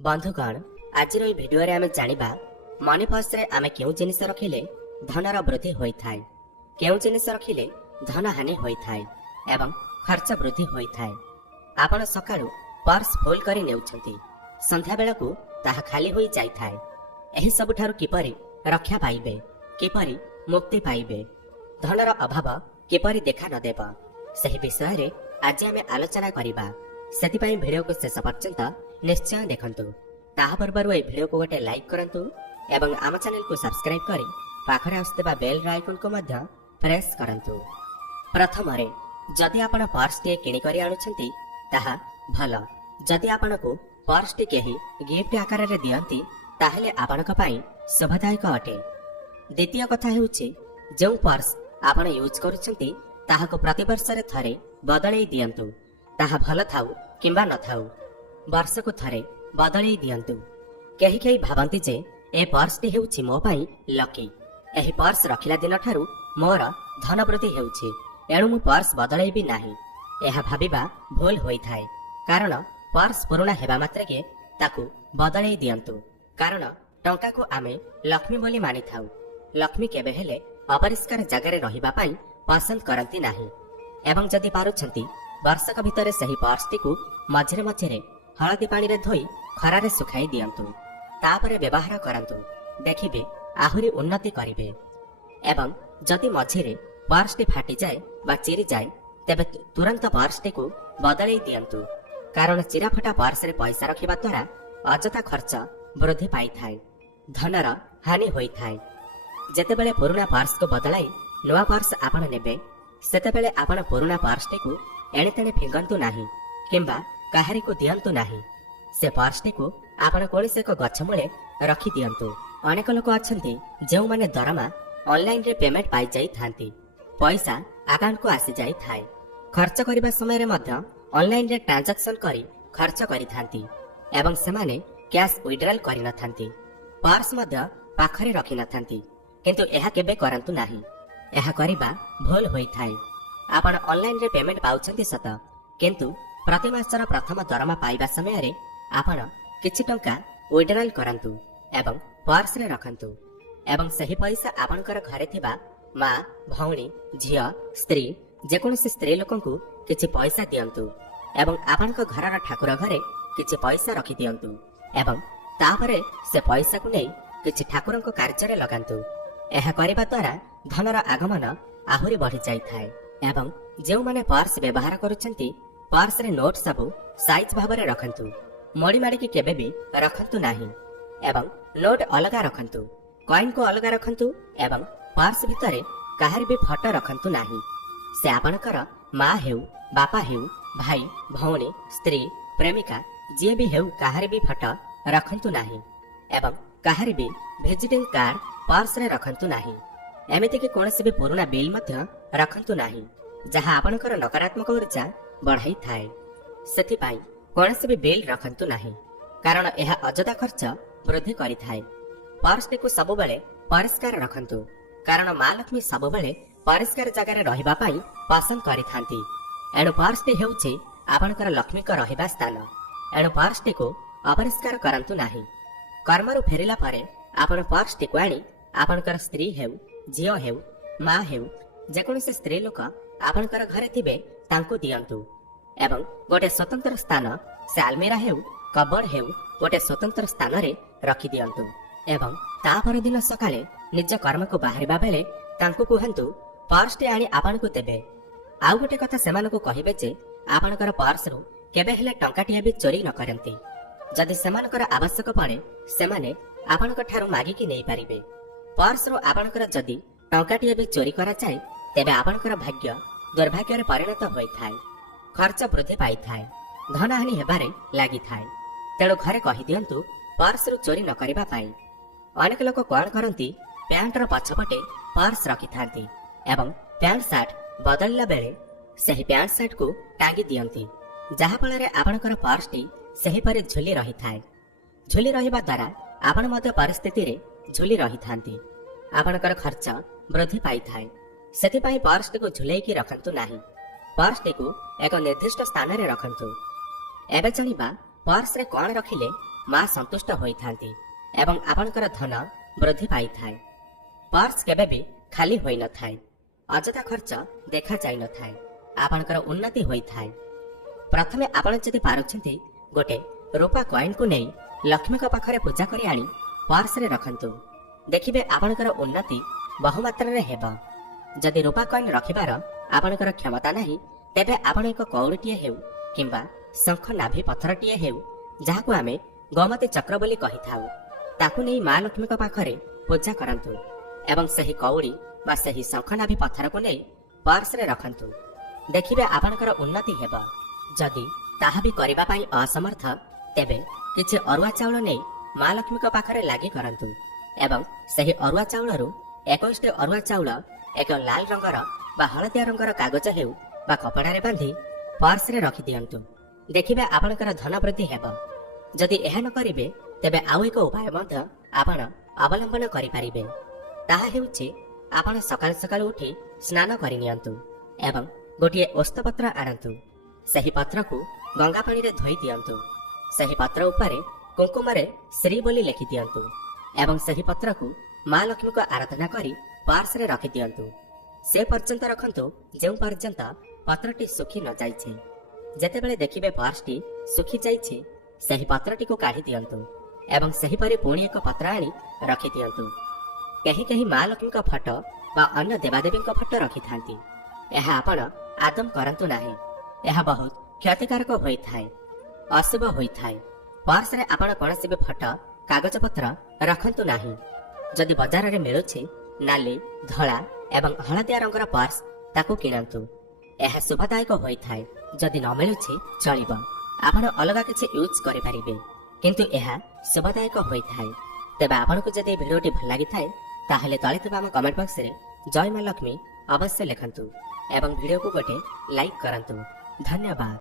बंधुगण आज भिडियो आम जाना मनी पर्स रे आम क्यों जिनिस रखिले धनर वृद्धि होता है, क्यों जिनिस रखिले धन हानि होता है एवं खर्च वृद्धि होता है। आपण सकाळु पर्स फुल करी नेउछंती, संध्या बेलकु ताहा खाली होई जाइथाय। एही सबुठारु किपरि रक्षा पाइबे, किपरि मुक्ति पाइबे, धनर अभाव किपरि देखा न देब, सही विषय रे आज आमे आलोचना करिबा। सेतिपई भिडियो को शेष पर्यंत निश्चय देखंतु। ताहा पूर्वरु ए भिडियो को गोटे लाइक करंतु एवं आम चैनल को सब्सक्राइब करी पाखरे आसुथिबा बेल आइकन को मध्य प्रेस करंतु। प्रथम रे जदि आपण पर्स टे किनि करी आनुछंती ताहा भल, जदि आपनको पर्स टे केही गिफ्ट आकार रे दियंती ताहेले आपनक पई शुभदायक अटे। द्वितीय कथा हेउछि जो पर्स आपण यूज करूछंती ताहाको प्रति वर्ष रे थरे बदलै दियंतु। ताहा भल थाउ किंबा न थाउ वर्षको थरे बदलै दियंतु। केही केही भाबंती जे ए पर्स टी हेउछि मो पई लकी, एही पर्स रखिला दिन ठारू मोर धन वृद्धि हेउछि, एणु मु पर्स बदलैबी नाही। एहा भाबिबा भूल होइथाय, कारण पर्स पुराना हेबा मात्रके ताकू बदलै दियंतु। कारण टंका को आमे लक्ष्मी बोली मानि थाउ। लक्ष्मी केबे हेले अपरिष्कार जगह रे रहिबा पई पसंद करंती नाही। एवं जदि पारुछंती वर्षक भितरे सही पर्स टी को मझिरे मझिरे हळदी पानी रे धोई खरारे सुखाई दियंतु, तापरे व्यवहार करंतु, देखिबे आहुरी उन्नति करिबे। एवं जदि मझिरे पर्स टी फाटी जाए बा चिरी जाए तेबे तुरंत पर्स टी को बदलै दियंतु। कारण चिरा फटा पर्स रे पैसा रखिबा द्वारा अजथा खर्च वृद्धि पाई थाए, धनर हानि होई थाए। जेतेबेले पुराना पर्स को बदलाई नवा पर्स आपण नेबे सेतेबेले आपण पुराना पर्स टी को एणे तेणे फिंगंतु नाही किंबा काहारी को दियंतु नाही। से पर्स टी को आपण कोनसे एक गछ मूले रखी दियंतु। अनेक लोक अछंती जेउ माने दरमा ऑनलाइन रे पेमेंट पाई जाई थांती, पैसा अकाउंट को आसी जाई थाए। खर्च करिबा समय रे मध्य ऑनलाइन रे ट्रांजैक्शन करी खर्च करी थांती एवं सेमाने कैश विड्रॉल करि न थांती, पर्स मध्य पाखरे रखि न थांती। किंतु एहा केबे करंतु नाही, एहा करिबा भूल होई थाए। आपण ऑनलाइन रे पेमेंट पाउछंती सत, किंतु प्रति मासर प्रथम दरमा पाइबा समय रे आपण किछि टंका विड्रॉल करंतु एवं पर्स रे रखंतु एवं सही पैसा आपणकर घरे थिबा मां, भौणी, झियो, स्त्री जेकोनोसी स्त्री लोकंकु किछि पैसा दियंतु एवं आपणक घरर ठाकुर घरे किछि पैसा रखि दियंतु एवं तापरे से पैसा को नै किछि ठाकुरंक कार्य रे लगांतु। एहा करिबा द्वारा धनर आगमन आहुरी बढ़ी जाई थाए। एवं जेउ माने पर्स व्यवहार करूछंती पर्स रे नोट सबु साइज भाबरे रखंतु, मोड़ी माड़ी की केबे भी रखंतु नाही। एवं नोट अलगा रखंतु, कॉइन को अलगा रखंतु एवं पर्स भितरे काहार भी फोटो रखंतु नाही। से आपणकर मां हेउ, बापा हेउ, भाई, भौणी, स्त्री, प्रेमिका जे भी हेउ काहार भी फोटो रखंतु नाही। एवं काहार भी विजिटिंग कार्ड पर्स रे रखंतु नाही। एमिति कि कोनसे भी पुराना बिल मध्य रखंतु नाही, जहां आपणकर नकारात्मक ऊर्जा बढ़ाई थाए। सेथिपाई कोनसे भी बिल रखंतु नाही, कारण एहा अजदा खर्च वृद्धि करि थाए। पर्स टी को सब बेले परिष्कार रखंतु, कारण मां लक्ष्मी सब बेले परिष्कार जगह रे रहिबा पई पसंद करि थांती। एणु पर्स टी हेउछि आपणकर लक्ष्मी को रहिबा स्थान, एणु पर्स टी को अपरिष्कार करंतु नाही। कर्मरु फेरिला परे आपण पर्स टी को आनी आपणकर स्त्री हेउ, झियो हेउ, मां हेउ जेकोनोसी स्त्री लोक आपणकर घरे थिबे तांको दियंतु एवं गोटे स्वतंत्र स्थान से आलमीरा हेउ, कबोर्ड हेउ गोटे स्वतंत्र स्थान रे रखि दियंतु एवं तापर दिन सकाळे निज कर्म को बाहरिबा बेले तांको कुहंतु पर्स टे आनी आपनको देबे। आउ गोटे कथा सेमानको कहिबे जे आपणकर पर्स रु केबे हेले टंकाटिया भी चोरी न करंती। जदि सेमानकर आवश्यक पड़े सेमाने आपणक ठारू मागी कि नै पारिबे। पर्स रु आपणकर जदि टंकाटिया भी चोरी करा जाय तेबे आपणकर भाग्य दुर्भाग्य रे परिणत होई थाए, खर्च वृद्धि पाई थाए, धन हानि हेबारे लागि थाए। तेणु घरे कहि दियंतु पर्स रु चोरी न करिबा पाई। अनेक लोक कोन करंती पैंट रो पछपटे पर्स रखि थांती एवं पैंट शर्ट बदलला बेले सही पैंट शर्ट को टांगी दियंती, जहा फଳରେ आपणकर पर्स टी सही परे झुली रही थाए। झुली रहिबा द्वारा आपण मध्य परिस्थिति रे झुली रही थांती, आपणकर खर्च वृद्धि पाई थाए। सेथिपाई पर्स टी को झुलाई की रखंतु नाही, पर्स टी को एक निर्दिष्ट स्थान रे रखंतु। एबे जानिबा पर्स रे कोन रखिले ମା ସନ୍ତୁଷ୍ଟ ହୋଇଥାନ୍ତି ଏବଂ ଆପଣଙ୍କର ଧନ ବୃଦ୍ଧି ପାଇଥାଏ। ପର୍ସ କେବେ ବି ଖାଲି ହୋଇନଥାଏ। ଅଯଥା ଖର୍ଚ୍ଚ ଦେଖାଯାଇନଥାଏ। ଆପଣଙ୍କର ଉନ୍ନତି ହୋଇଥାଏ। ପ୍ରଥମେ ଆପଣ ଯଦି ପାରୁଛନ୍ତି ଗୋଟେ ରୂପା କଏନ୍କୁ ନେଇ ଲକ୍ଷ୍ମୀଙ୍କ ପାଖରେ ପୂଜା କରି ଆଣି ପର୍ସରେ ରଖନ୍ତୁ। ଦେଖିବେ ଆପଣଙ୍କର ଉନ୍ନତି ବହୁମାତ୍ରାରେ ହେବ। ଯଦି ରୂପା କଏନ୍ ରଖିବାର ଆପଣଙ୍କର କ୍ଷମତା ନାହିଁ, ତେବେ ଆପଣ ଏକ କଉଡ଼ିଟିଏ ହେଉ କିମ୍ବା ଶଙ୍ଖ ନାଭି ପଥରଟିଏ ହେଉ, ଯାହାକୁ ଆମେ ଗୋମତୀ ଚକ୍ର ବୋଲି କହିଥାଉ, ତାକୁ ନେଇ ମା ଲକ୍ଷ୍ମୀଙ୍କ ପାଖରେ ପୂଜା କରନ୍ତୁ ଏବଂ ସେହି କଉଡ଼ି ବା ସେହି ଶଙ୍ଖ ନାଭି ପଥରକୁ ନେଇ ପର୍ସରେ ରଖନ୍ତୁ। ଦେଖିବେ ଆପଣଙ୍କର ଉନ୍ନତି ହେବ। ଯଦି ତାହା ବି କରିବା ପାଇଁ ଅସମର୍ଥ, ତେବେ କିଛି ଅରୁଆ ଚାଉଳ ନେଇ ମା ଲକ୍ଷ୍ମୀଙ୍କ ପାଖରେ ଲାଗି କରନ୍ତୁ ଏବଂ ସେହି ଅରୁଆ ଚାଉଳରୁ 21ଟି ଅରୁଆ ଚାଉଳ ଏକ ଲାଲ ରଙ୍ଗର ବା ହଳଦିଆ ରଙ୍ଗର କାଗଜ ହେଉ ବା କପଡ଼ାରେ ବାନ୍ଧି ପର୍ସରେ ରଖିଦିଅନ୍ତୁ। ଦେଖିବେ ଆପଣଙ୍କର ଧନ ବୃଦ୍ଧି ହେବ। ଯଦି ଏହା ନ କରିବେ, ତେବେ ଆଉ ଏକ ଉପାୟ ମଧ୍ୟ ଆପଣ ଅବଲମ୍ବନ କରିପାରିବେ। ତାହା ହେଉଛି ଆପଣ ସକାଳୁ ସକାଳୁ ଉଠି ସ୍ନାନ କରିନିଅନ୍ତୁ ଏବଂ ଗୋଟିଏ ଓସ୍ତପତ୍ର ଆଣନ୍ତୁ। ସେହି ପତ୍ରକୁ ଗଙ୍ଗା ପାଣିରେ ଧୋଇ ଦିଅନ୍ତୁ। ସେହି ପତ୍ର ଉପରେ କୁଙ୍କୁମରେ ଶ୍ରୀ ବୋଲି ଲେଖିଦିଅନ୍ତୁ ଏବଂ ସେହି ପତ୍ରକୁ ମା ଲକ୍ଷ୍ମୀଙ୍କ ଆରାଧନା କରି ପର୍ସରେ ରଖିଦିଅନ୍ତୁ। ସେ ପର୍ଯ୍ୟନ୍ତ ରଖନ୍ତୁ ଯେଉଁ ପର୍ଯ୍ୟନ୍ତ ପତ୍ରଟି ଶୁଖି ନ ଯାଇଛି। ଯେତେବେଳେ ଦେଖିବେ ପର୍ସଟି ଶୁଖି ଯାଇଛି, ସେହି ପତ୍ରଟିକୁ କାଢ଼ି ଦିଅନ୍ତୁ ଏବଂ ସେହିପରି ପୁଣି ଏକ ପତ୍ର ଆଣି ରଖିଦିଅନ୍ତୁ। କେହି କେହି ମା ଲକ୍ଷ୍ମୀଙ୍କ ଫଟୋ ବା ଅନ୍ୟ ଦେବାଦେବୀଙ୍କ ଫଟୋ ରଖିଥାନ୍ତି। ଏହା ଆପଣ ଆଦମ କରନ୍ତୁ ନାହିଁ। ଏହା ବହୁତ କ୍ଷତିକାରକ ହୋଇଥାଏ, ଅଶୁଭ ହୋଇଥାଏ। ପର୍ସରେ ଆପଣ କୌଣସି ବି ଫଟୋ କାଗଜପତ୍ର ରଖନ୍ତୁ ନାହିଁ। ଯଦି ବଜାରରେ ମିଳୁଛି ନାଲି, ଧଳା ଏବଂ ହଳଦିଆ ରଙ୍ଗର ପର୍ସ, ତାକୁ କିଣନ୍ତୁ। ଏହା ଶୁଭଦାୟକ ହୋଇଥାଏ। ଯଦି ନ ମିଳୁଛି ଚଳିବ, ଆପଣ ଅଲଗା କିଛି ୟୁଜ୍ କରିପାରିବେ, କିନ୍ତୁ ଏହା ଶୁଭଦାୟକ ହୋଇଥାଏ। ତେବେ ଆପଣଙ୍କୁ ଯଦି ଏହି ଭିଡ଼ିଓଟି ଭଲ ଲାଗିଥାଏ, ତାହେଲେ ତଳେ ଥିବା ଆମ କମେଣ୍ଟ ବକ୍ସରେ ଜୟ ମା ଲକ୍ଷ୍ମୀ ଅବଶ୍ୟ ଲେଖନ୍ତୁ ଏବଂ ଭିଡ଼ିଓକୁ ଗୋଟେ ଲାଇକ୍ କରନ୍ତୁ। ଧନ୍ୟବାଦ।